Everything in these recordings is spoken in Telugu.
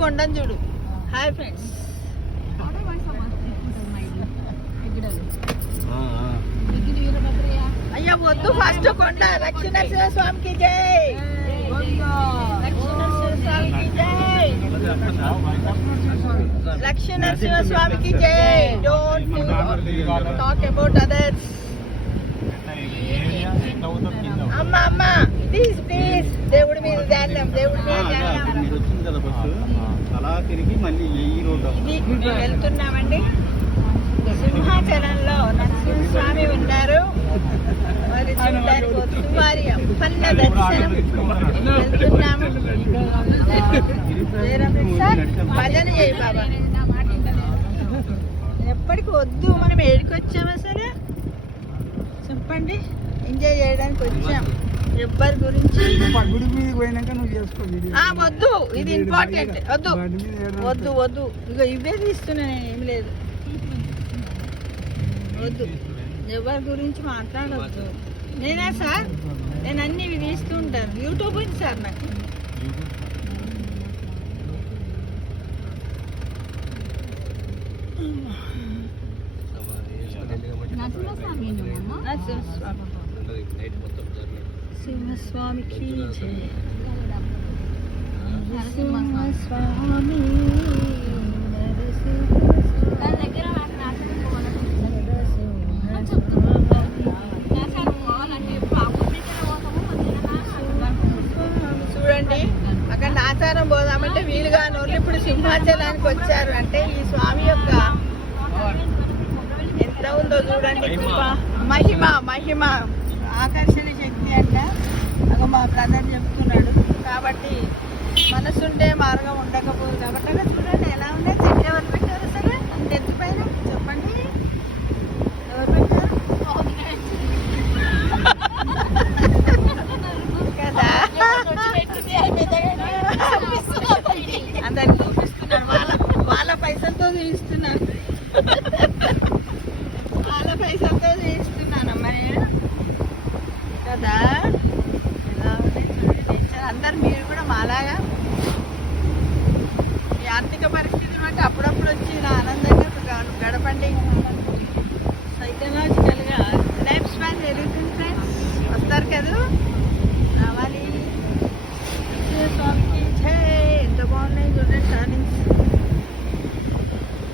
కొండని చూడు. Hi friends. అయ్యా వద్దు, ఫస్ట్ కొండ. లక్ష్మీనరసింహ స్వామికి జై. లక్ష్మీనరసింహ స్వామికి జై. Don't talk about others. అమ్మ ప్లీజ్ ప్లీజ్, దేవుడి మీద ధ్యానం, దేవుడి మీద ధ్యానం. వెళ్తున్నామండి. సింహాచలంలో నరసింహస్వామి ఉన్నారు. మరి చూడడానికి వారి అప్పన్న దర్శనం వెళ్తున్నాము. భజన చేయి బాబా. ఎప్పటికి వద్దు, మనం ఏడికి వచ్చామా సరే చెప్పండి. ఎంజాయ్ చేయడానికి వచ్చాం. ఎవ్వరి గురించి వద్దు, ఇది ఇంపార్టెంట్. వద్దు వద్దు వద్దు, ఇక ఇవే తీస్తున్నా, నేను ఏం లేదు. వద్దు, ఎవరి గురించి మాట్లాడవద్దు. నేనా సార్, నేను అన్ని ఇవి తీస్తూ ఉంటాను. యూట్యూబ్ ఉంది సార్ నాకు. సింహస్వామికి జై. నరసింహస్వామి చూడండి, అక్కడ ఆచారం పోదామంటే వీలుగా నోళ్ళు ఇప్పుడు సింహాచలానికి వచ్చారు. అంటే ఈ స్వామి యొక్క ఎంత ఉందో చూడండి. మహిమ మహిమ ఆకర్షణ శక్తి అంట. అగ మా బ్రదర్ చెప్తున్నాడు. కాబట్టి మనసుండే మార్గం ఉండకపోదు. కాబట్టి అక్కడ చూడండి ఎలా ఉన్నాయి. చెట్టు ఎవరు పెట్టారు సరే అంత ఎత్తు పైన చెప్పండి, ఎవరు పెట్టారు కదా. అందరికి చూపిస్తున్నారు. వాళ్ళ పైసలతో చూపిస్తున్నారు. వాళ్ళ పైసలతో చూపిస్తున్నానమ్మా నేను కదా. ఎలా ఉంది చూడండి. అందరు మీరు కూడా మాలాగా ఈ ఆర్థిక పరిస్థితి బట్టి అప్పుడప్పుడు వచ్చి నా ఆనందంగా గడపండి. సైకలాజికల్గా లైఫ్ స్పాన్ పెరుగుతుంది ఫ్రెండ్స్. వస్తారు కదా, రావాలి. స్వామికి జై. ఎంత బాగున్నాయి చూడండి టర్నింగ్స్.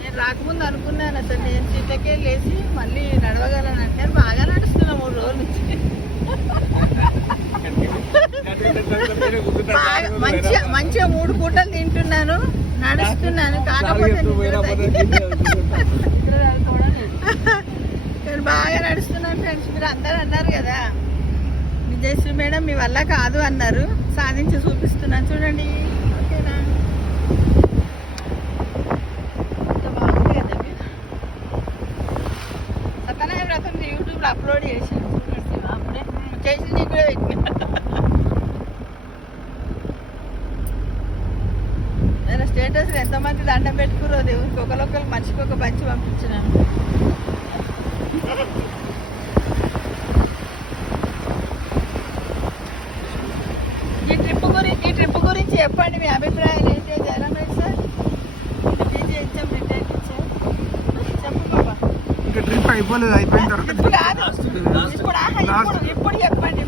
నేను రాకముందు అనుకున్నాను అసలు నేను సీట్లకే లేచి మళ్ళీ నడవగలను అంటే బాగా నడుస్తున్నా 3 రోజుల నుంచి. మంచిగా 3 పూటలు తింటున్నాను, నడుస్తున్నాను. కాకపోతే నేను బాగా నడుస్తున్నాను ఫ్రెండ్స్. మీరు అందరూ అన్నారు కదా విజయశ్రీ మేడం మీ వల్ల కాదు అన్నారు. సాధించి చూపిస్తున్నాను చూడండి. ఓకేనా, బాగుంది కదా. మీరు సత్యనారాయణ వ్రతం యూట్యూబ్లో అప్లోడ్ చేశాను చూడండి. అప్పుడే చేసి నీకు కూడా పెట్టినా. నేను స్టేటస్ ఎంతమంది దండం పెట్టుకురో దేవునికి. ఒకరొకరు మనిషికి ఒక బంచి పంపించినాను. ఈ ట్రిప్ గురించి చెప్పండి, మీ అభిప్రాయాలు ఏంటి? జయరామరెడ్డి సార్ ఇచ్చాం, రిటైర్ ఇచ్చాం. చెప్పు బాబా. ఇంకా ట్రిప్ అయిపోలేదు, అయిపోయిన తర్వాత ఇప్పుడు కాదు, ఇప్పుడు చెప్పండి.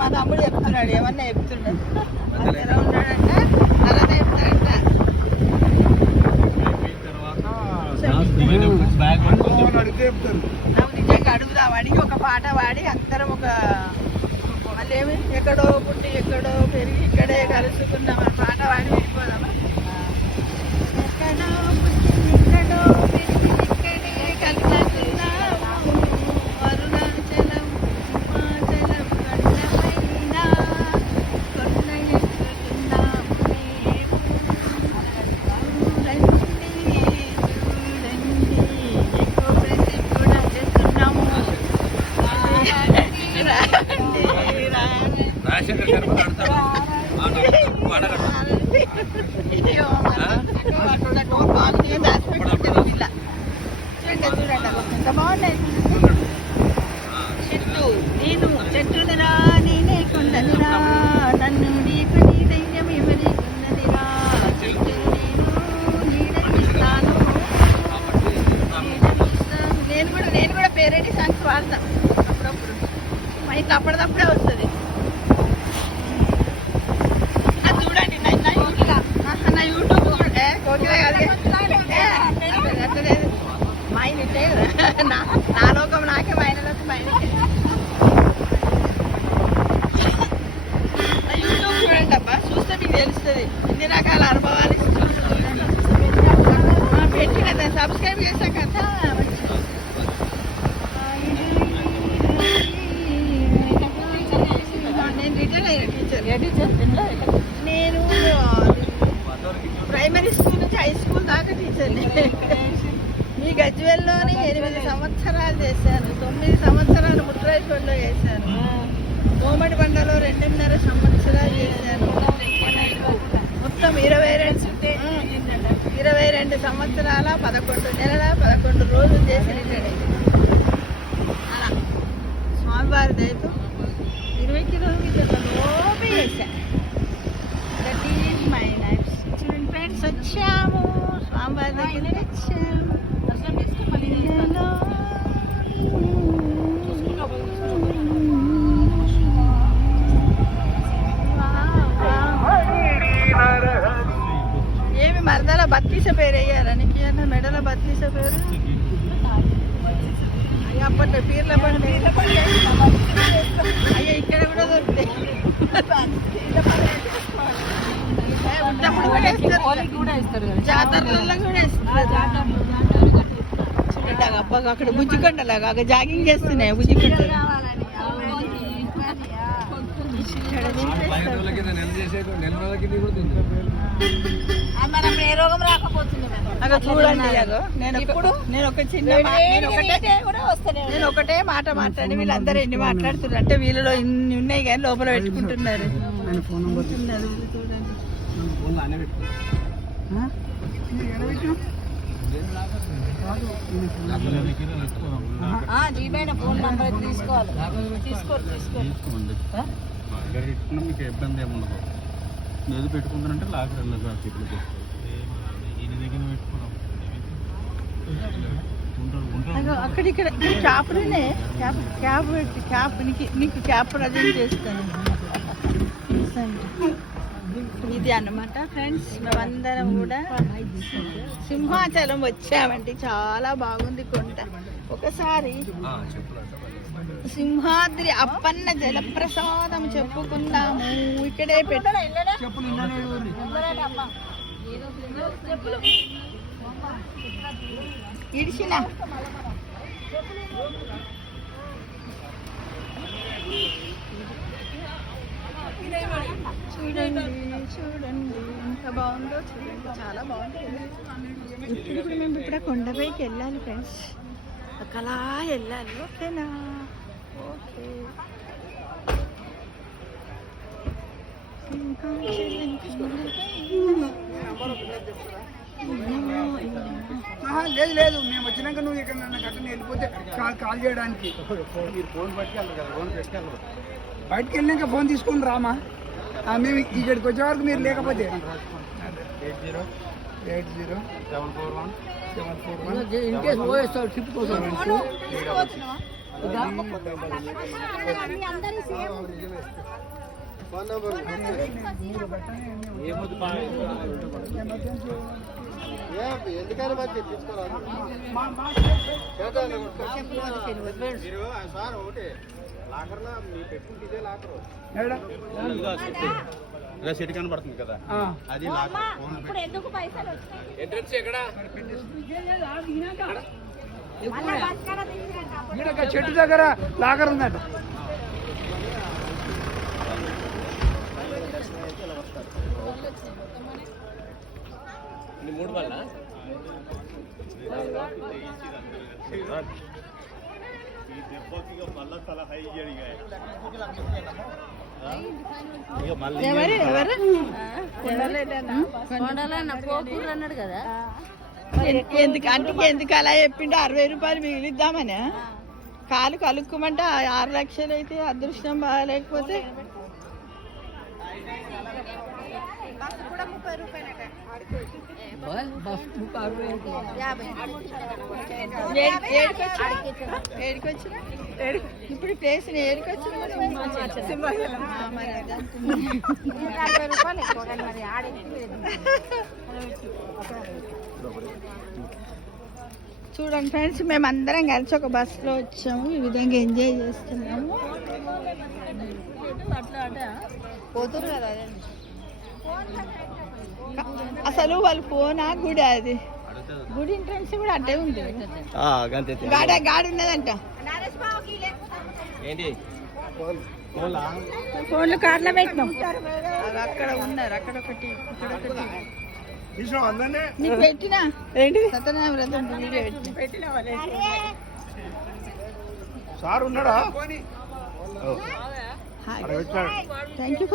మా తమ్ముడు చెప్తున్నాడు, ఏమన్నా చెప్తున్నాడు. ఎలా ఉన్నాడంట, అలా చెప్తాడంట. నిజంగా అడుగుదాం. అడిగి ఒక పాట పాడి అందరం ఒక మళ్ళీ ఏమి ఎక్కడో పుట్టి ఎక్కడో పెరిగి ఇక్కడే కలుసుకున్నాం అని పాట పాడి వెళ్ళిపోదామా? ఎక్కడో పుట్టి ఎక్కడో పెరిగి ఇక్కడే కలుసుకున్నాము. అరుణాచలం హిమాచలం కొండపైన కొండ ఎక్కుతున్నాము మేము. ఎంత బాగున్నాయి చెట్టు. నేను చెట్టునిరా, నేనే కొండనిరా, నన్ను నీకు నీ ధైర్యం ఇవ్వని టీచర్. నేను ప్రైమరీ స్కూల్ నుంచి హై స్కూల్ దాకా టీచర్ని. ఈ గజ్వేల్లోని 8 సంవత్సరాలు చేశాను. 9 సంవత్సరాలు ముట్రాయిపేటలో చేశాను. కోమటి బండలో 2.5 సంవత్సరాలు చేశాను. మొత్తం 22 సంవత్సరాల 11 నెలల 11 రోజులు చేసిన అలా స్వామివారి దయతో 20 కిలోమీటర్ల లోపే చేశాను. That is my life. చూడండి ఫ్రెండ్స్, వచ్చాము స్వామివారి దగ్గరికి వచ్చాము. ఏమి మరదల బత్తీస పేరు వేయాలని మెడల బత్తీస పేరు. అయ్యా అప్పట్లో పీర్ల బండి అయ్యా ఇక్కడ కూడా దొరుకుతాయి. జాతరలలో కూడా ఇస్తారు. అబ్బాగా అక్కడ బుజ్జికొండలాగా అక్కడ జాగింగ్ చేస్తున్నాయి బుజ్జికొండలు. అక్కడ చూడండి. నేను ఒకటే మాట మాట్లాడి వీళ్ళందరూ ఎన్ని మాట్లాడుతున్నారు అంటే వీళ్ళలో ఇన్ని ఉన్నాయి కానీ లోపల పెట్టుకుంటున్నారు. మీకు ఇబ్బంది ఏముండదు. ఏది పెట్టుకుంటానంటే లాకర్ వెళ్ళదు. అక్కడిక్కడ క్యాప్లోనే క్యాబ్ పెట్టి క్యాప్ నీకు క్యాప్ ప్రజెంట్ చేస్తాను. ఇది అన్నమాట ఫ్రెండ్స్. మేమందరం కూడా సింహాచలం వచ్చామంటే చాలా బాగుంది కొండ. ఒకసారి సింహాద్రి అప్పన్న జలప్రసాదం చెప్పుకుందాము. ఇక్కడే ఇడిచిన చూడండి చూడండి ఎంత బాగుందో చూడండి. చాలా బాగుంది. ఇప్పుడు మేము ఇప్పుడు కొండపైకి వెళ్ళాలి ఫ్రెండ్స్. అలా వెళ్ళాలి. ఓకేనా? ఓకే. లేదు లేదు, మేము వచ్చినాక నువ్వు ఇక్కడ నన్ను గట్టని వెళ్ళిపోతే కాల్ చేయడానికి. మీరు ఫోన్ పట్టుకెళ్ళరు కదా, ఫోన్ పెట్టుకెళ్ళరు. బయటకు వెళ్ళినాక ఫోన్ తీసుకొని రామా. మేము ఇక్కడికి వచ్చే వరకు మీరు లేకపోతే 80 ఎందుకని మంచి తీసుకోరాదు. సార్ ఒకటి లాకర్లో మీరు పెట్టుకుంటే ఇదే లాకరు సెట్ కనబడుతుంది కదా, అది లాకర్. చెట్టు దగ్గర లాకర్ ఉందట. అన్నాడు కదా. ఎందుకు అంటికి ఎందుకు అలా చెప్పిండు? 60 రూపాయలు మిగిలిద్దామని. కాలు కలుక్కుమంటే 6 లక్షలు అయితే అదృష్టం బాగాలేకపోతే కూడా 30 రూపాయలు. ఇప్పుడు ప్లేస్ ఏడుకొచ్చిన చూడండి ఫ్రెండ్స్, మేమందరం కలిసి ఒక బస్సులో వచ్చాము. ఈ విధంగా ఎంజాయ్ చేస్తున్నాము. పోతురు కదా అసలు వాళ్ళు ఫోనా గుడి? అది గుడి ఎంట్రన్స్ కూడా అడ్డే ఉంది. గాడి ఉన్నదంట. ఫోన్లు కార్లో పెట్టినాం. అది అక్కడ ఉన్నారు, అక్కడ ఒకటి ఇక్కడ ఒకటి నీకు పెట్టినా ఏంటి సత్యనారాయణ వ్రతం వీడియో పెట్టినా సార్ ఉన్నాడా? Thank you.